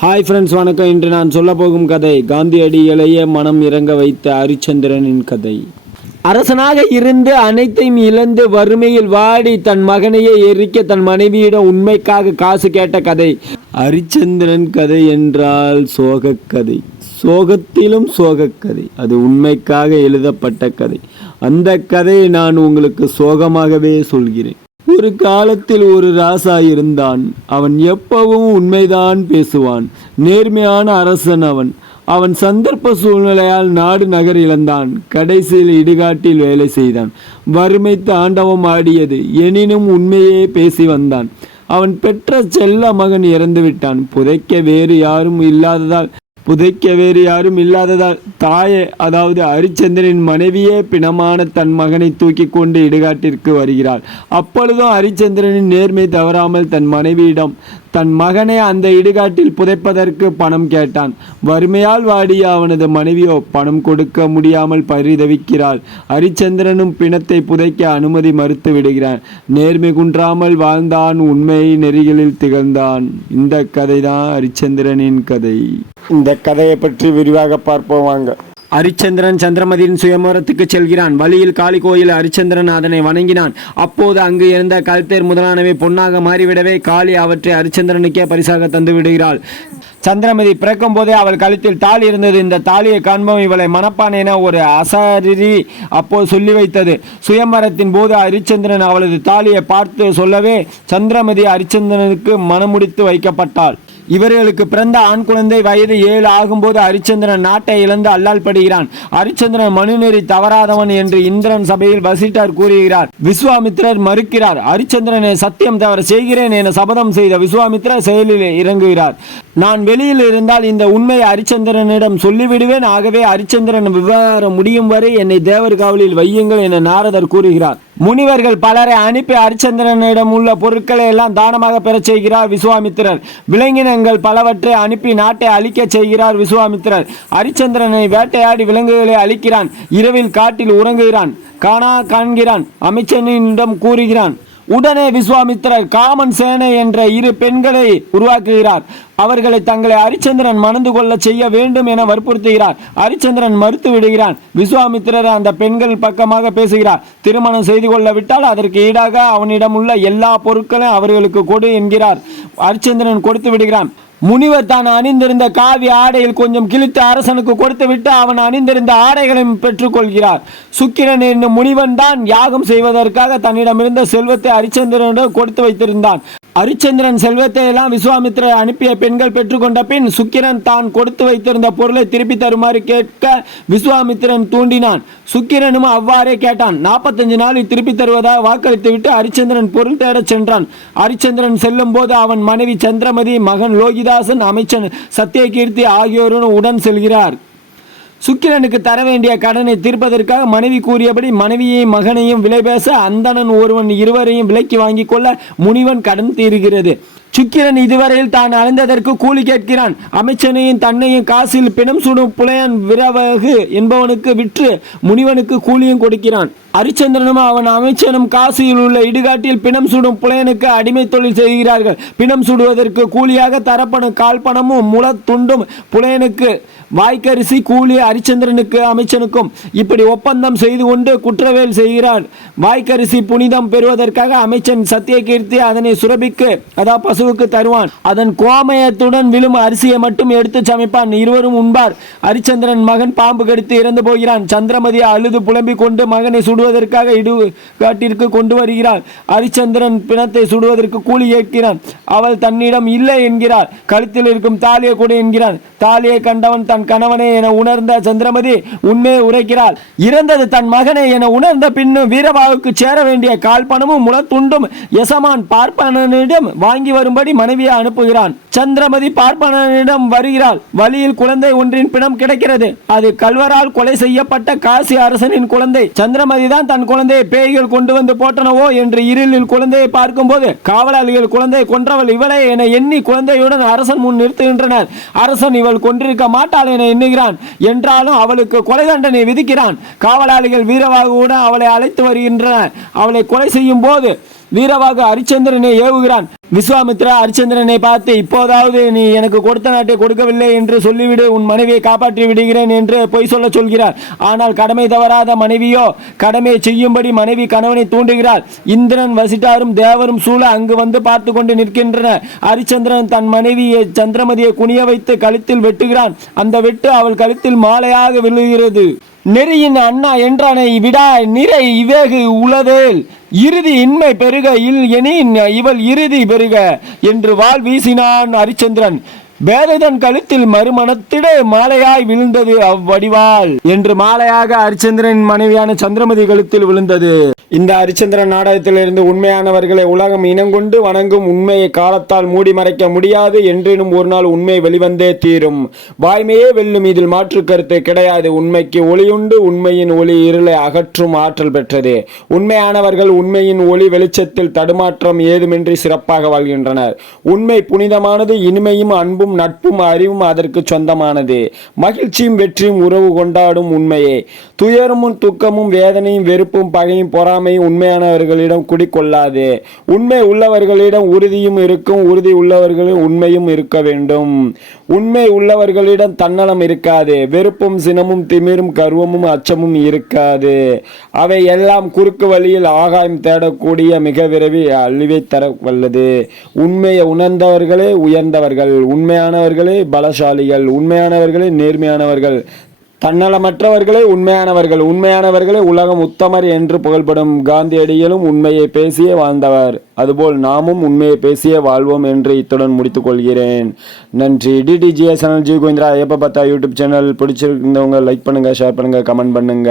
Hi friends, வணக்கம். இன்று நான் சொல்ல போகும் கதை காந்தியடிகளையே மனம் இறங்க வைத்த ஹரிச்சந்திரனின் கதை. அரசனாக இருந்து அனைத்தையும் இழந்து வறுமையில் வாடி தன் மகனையே எரிக்க தன் மனைவியிடம் உண்மைக்காக காசு கேட்ட கதை. ஹரிச்சந்திரன் கதை என்றால் சோகக்கதை, சோகத்திலும் சோகக்கதை. அது உண்மைக்காக எழுதப்பட்ட கதை. அந்த கதையை நான் உங்களுக்கு சோகமாகவே சொல்கிறேன். ஒரு காலத்தில் ஒரு ராசா இருந்தான். அவன் எப்பவும் உண்மைதான் பேசுவான். நேர்மையான அரசன் அவன். அவன் சந்தர்ப்ப சூழ்நிலையால் நாடு நகர் இழந்தான். கடைசியில் இடுகாட்டில் வேலை செய்தான். வறுமை தாண்டவம் ஆடியது. எனினும் உண்மையே பேசி வந்தான். அவன் பெற்ற செல்ல மகன் இறந்து விட்டான். புதைக்க வேறு யாரும் இல்லாததால் தாயே, அதாவது ஹரிச்சந்திரனின் மனைவியே பிணமான தன் மகனை தூக்கி கொண்டு இடுகாட்டிற்கு வருகிறாள். அப்பொழுதும் ஹரிச்சந்திரனின் நேர்மை தவறாமல் தன் மனைவியிடம் தன் மகனை அந்த இடுகாட்டில் புதைப்பதற்கு பணம் கேட்டான். வறுமையால் வாடிய அவனது மனைவியோ பணம் கொடுக்க முடியாமல் பரிதவிக்கிறாள். ஹரிச்சந்திரனும் பிணத்தை புதைக்க அனுமதி மறுத்து விடுகிறான். நேர்மை குன்றாமல் வாழ்ந்தான், உண்மை நெறிகளில் திகழ்ந்தான். இந்த கதை தான் ஹரிச்சந்திரனின் கதை. இந்த கதையை பற்றி விரிவாக பார்ப்போம் வாங்க. ஹரிச்சந்திரன் சந்திரமதியின் சுயம்பரத்துக்கு செல்கிறான். வழியில் காளி கோயில். ஹரிச்சந்திரன் அதனை வணங்கினான். அப்போது அங்கு இருந்த கல்தேர் முதலானவை பொன்னாக மாறிவிடவே காளி அவற்றை ஹரிச்சந்திரனுக்கே பரிசாக தந்து விடுகிறாள். சந்திரமதி பிறக்கும் போதே அவள் கழுத்தில் தாலி இருந்தது. இந்த தாலியை காண்போம் இவளை மணப்பான் என ஒரு அசாரி அப்போது சொல்லி வைத்தது. சுயம்பரத்தின் போது ஹரிச்சந்திரன் அவளது தாலியை பார்த்து சொல்லவே சந்திரமதி ஹரிச்சந்திரனுக்கு மணமுடித்து வைக்கப்பட்டாள். இவர்களுக்கு பிறந்த ஆண் குழந்தை வயது 7 ஆகும்போது ஹரிச்சந்திரன் நாட்டை இழந்து அல்லால் படுகிறான். ஹரிச்சந்திரன் மனுநெறி தவறாதவன் என்று இந்திரன் சபையில் வசிட்டர் கூறுகிறார். விஸ்வாமித்திரர் மறுக்கிறார். ஹரிச்சந்திரனை சத்தியம் தவற செய்கிறேன் என சபதம் செய்த விஸ்வாமித்திரர் செயலில் இறங்குகிறார். நான் வெளியில் இருந்தால் இந்த உண்மையை ஹரிச்சந்திரனிடம் சொல்லிவிடுவேன். ஆகவே ஹரிச்சந்திரன் விவகாரம் முடியும் வரை என்னை தேவர் காவலில் வையுங்கள் என நாரதர் கூறுகிறார். முனிவர்கள் பலரை அனுப்பி ஹரிச்சந்திரனிடம் உள்ள பொருட்களை எல்லாம் தானமாக பெறச் செய்கிறார் விஸ்வாமித்திரர். விலங்கினங்கள் பலவற்றை அனுப்பி நாட்டை அழிக்க செய்கிறார் விஸ்வாமித்திரர். ஹரிச்சந்திரனை வேட்டையாடி விலங்குகளை அழிக்கிறான். இரவில் காட்டில் உறங்குகிறான். காண்கிறான். அமைச்சனிடம் கூறுகிறான். உடனே விஸ்வாமித்திரர் காமன் சேனை என்ற 2 பெண்களை உருவாக்குகிறார். அவர்களை தங்களை ஹரிச்சந்திரன் மணந்து கொள்ள செய்ய வேண்டும் என வற்புறுத்துகிறார். ஹரிச்சந்திரன் மறுத்து விடுகிறான். விஸ்வாமித்திரர் அந்த பெண்கள் பக்கமாக பேசுகிறார். திருமணம் செய்து கொள்ள விட்டால் அதற்கு ஈடாக அவனிடம் உள்ள எல்லா பொருட்களையும் அவர்களுக்கு கொடு என்கிறார். ஹரிச்சந்திரன் கொடுத்து விடுகிறான். முனிவர் தான் அணிந்திருந்த காவி ஆடையில் கொஞ்சம் கிழித்து அரசனுக்கு கொடுத்து விட்டு அவன் அணிந்திருந்த ஆடைகளையும் பெற்றுக்கொள்கிறார். சுக்கிரன் என்னும் முனிவன் தான் யாகம் செய்வதற்காக தன்னிடமிருந்த செல்வத்தை ஹரிச்சந்திரனிடம் கொடுத்து வைத்திருந்தான். ஹரிச்சந்திரன் செல்வத்தை எல்லாம் விஸ்வாமித்திரர் அனுப்பிய பெண்கள் பெற்றுக்கொண்ட பின் சுக்கிரன் தான் கொடுத்து வைத்திருந்த பொருளை திருப்பி தருமாறு கேட்க விஸ்வாமித்திரன் தூண்டினான். சுக்கிரனும் அவ்வாறே கேட்டான். 45 நாளில் திருப்பி தருவதாக வாக்களித்து விட்டு ஹரிச்சந்திரன் பொருள் தேடச் சென்றான். ஹரிச்சந்திரன் செல்லும் போது அவன் மனைவி சந்திரமதி, மகன் லோகிதாசன், அமைச்சன் சத்தியகீர்த்தி ஆகியோருடன் உடன் செல்கிறார். சுக்கிரனுக்கு தர வேண்டிய கடனை தீர்ப்பதற்காக மனைவி கூறியபடி மனைவியையும் மகனையும் விலை பேச அந்தணன் ஒருவன் இருவரையும் விலைக்கு வாங்கி கொள்ள முனிவன் கடன் தீர்கிறது. சுக்கிரன் இதுவரையில் தான் அடைந்ததற்கு கூலி கேட்கிறான். அமைச்சனையும் தன்னையும் காசில் பிணம் சுடும் புலையன் விரவகு என்பவனுக்கு விற்று முனிவனுக்கு கூலியும் கொடுக்கிறான். ஹரிச்சந்திரனும் அவன் அமைச்சனும் காசியில் உள்ள இடுகாட்டில் பிணம் சுடும் புலையனுக்கு அடிமை தொழில் செய்கிறார்கள். பிணம் சுடுவதற்கு கூலியாக தரப்படும் கால்பணமும் முள துண்டும் புலையனுக்கு, வாய்க்கரிசி கூலி ஹரிச்சந்திரனுக்கு அமைச்சனுக்கும். இப்படி ஒப்பந்தம் செய்து கொண்டு குற்றவேல் செய்கிறார். வாய்க்கரிசி புனிதம் பெறுவதற்காக அமைச்சன் சத்தியகீர்த்தி அதனை சுரபிக்கு, அதாவது பசுவுக்கு தருவான். அதன் கோமயத்துடன் விழும் அரிசியை மட்டும் எடுத்து சமைப்பான். இருவரும் உண்பார். ஹரிச்சந்திரன் மகன் பாம்பு கடித்து இறந்து போகிறான். சந்திரமதி அழுது புலம்பிக் கொண்டு மகனை சுடுவதற்காக இடுகாட்டிற்கு கொண்டு வருகிறார். ஹரிச்சந்திரன் பிணத்தை சுடுவதற்கு கூலி கேட்கிறான். அவள் தன்னிடம் இல்லை என்கிறார். கழுத்தில் இருக்கும் தாலியை கொடு என்கிறான். தாலியை கண்டவன் தன் கணவனே என உணர்ந்த சந்திரமதி உண்மையை உரைக்கிறாள். இறந்தது தன் மகனே என உணர்ந்த பின்னும் வீரபாவுக்கு சேர வேண்டிய கால்பணமும் முளத்துண்டும் எசமான் பார்ப்பனிடம் வாங்கி வரும்படி மனைவியை அனுப்புகிறான். சந்திரமதி பார்ப்பனிடம் வருகிறாள். வழியில் குழந்தை ஒன்றின் பிணம் கிடைக்கிறது. அது கல்வரால் கொலை செய்யப்பட்ட காசி அரசனின் குழந்தை. சந்திரமதி தான் தன் குழந்தையை பேய்கள் கொண்டு வந்து போட்டனவோ என்று இருளில் குழந்தையை பார்க்கும் போது காவலாளிகள் குழந்தையை கொன்றவள் இவளே என எண்ணி குழந்தையுடன் அரசன் முன் நிறுத்துகின்றனர். அரசன் இவள் கொன்றிருக்க மாட்டாள் என எண்ணுகிறான். என்றாலும் அவளுக்கு கொலை தண்டனை விதிக்கிறான். காவலாளிகள் வீரவாகுவுடன் அவளை அழைத்து வருகின்றனர். அவளை கொலை செய்யும் போது வீரவாக ஹரிச்சந்திரனை ஏவுகிறான். விஸ்வாமித்ரா ஹரிச்சந்திரனை பார்த்து, இப்போதாவது நீ எனக்கு கொடுத்த நாட்டை கொடுக்கவில்லை என்று சொல்லிவிடு, உன் மனைவியை காப்பாற்றி விடுகிறேன் என்று பொய் சொல்ல சொல்கிறார். ஆனால் கடமை தவறாத மனைவியோ கடமையை செய்யும்படி மனைவி கணவனை தூண்டுகிறார். இந்திரன் வசிட்டாரும் தேவரும் சூழ அங்கு வந்து பார்த்து கொண்டு நிற்கின்றனர். ஹரிச்சந்திரன் தன் மனைவியை சந்திரமதியை குனிய வைத்து கழுத்தில் வெட்டுகிறான். அந்த வெட்டு அவள் கழுத்தில் மாலையாக விழுகிறது. நெறியின் அண்ணா என்றானை விடா நிறை இவேகு உளதேல் இறுதி இன்மை பெருக எனின் இவள் இறுதி பெருக என்று வாள் வீசினான் ஹரிச்சந்திரன். வேததன் கழுத்தில் மறுமணத்திட மாலையாய் விழுந்தது அவ்வடிவாள் என்று மாலையாக ஹரிச்சந்திரன் மனைவியான சந்திரமதி கழுத்தில் விழுந்தது. இந்த ஹரிச்சந்திரன் நாடகத்திலிருந்து உண்மையானவர்களை உலகம் இனங்கொண்டு வணங்கும். உண்மையை காலத்தால் மூடி மறைக்க முடியாது. என்றேனும் ஒரு நாள் உண்மை வெளிவந்தே தீரும். வாய்மையே வெல்லும், இதில் மாற்று கருத்து கிடையாது. உண்மைக்கு ஒளியுண்டு. உண்மையின் ஒளி இருளை அகற்றும் ஆற்றல் பெற்றது. உண்மையானவர்கள் உண்மையின் ஒளி வெளிச்சத்தில் தடுமாற்றம் ஏதுமின்றி சிறப்பாக வாழ்கின்றனர். உண்மை புனிதமானது. இனிமையும் அன்பும் நட்பும் அறிவும் அதற்கு சொந்தமானது. மகிழ்ச்சியும் வெற்றியும் உறவு கொண்டாடும் உண்மையே. துயரமும் துக்கமும் வேதனையும் வெறுப்பும் பகையும் பொறாமையும் உண்மையானவர்களிடம் குடிக்கொள்ளாது. உண்மை உள்ளவர்களிடம் உறுதியும் இருக்கும். உறுதி உள்ளவர்களிடம் உண்மையும் இருக்க வேண்டும். உண்மை உள்ளவர்களிடம் தன்னலம் இருக்காது. வெறுப்பும் சினமும் திமிரும் கர்வமும் அச்சமும் இருக்காது. அவை எல்லாம் குறுக்கு வழியில் ஆகாயம் தேடக்கூடிய மிக விரைவில் அழிவை தர வல்லது. உண்மையை உணர்ந்தவர்களே உயர்ந்தவர்கள். உண்மையானவர்களே பலசாலிகள். உண்மையானவர்களே நேர்மையானவர்கள். தன்னலமற்றவர்களே உண்மையானவர்கள். உண்மையானவர்களே உலகம் உத்தமர் என்று புகழ்படும் காந்தியடிகளும் உண்மையை பேசியே வாழ்ந்தவர். அதுபோல் நாமும் உண்மையை பேசியே வாழ்வோம் என்று இத்துடன் முடித்துக் கொள்கிறேன். நன்றி. டிடிஜிஎஸ் சேனல் ஜி கோவிந்தரா ஐயப்ப பத்தா யூடியூப் சேனல் பிடிச்சிருந்தவங்க லைக் பண்ணுங்க, ஷேர் பண்ணுங்க, கமெண்ட் பண்ணுங்க.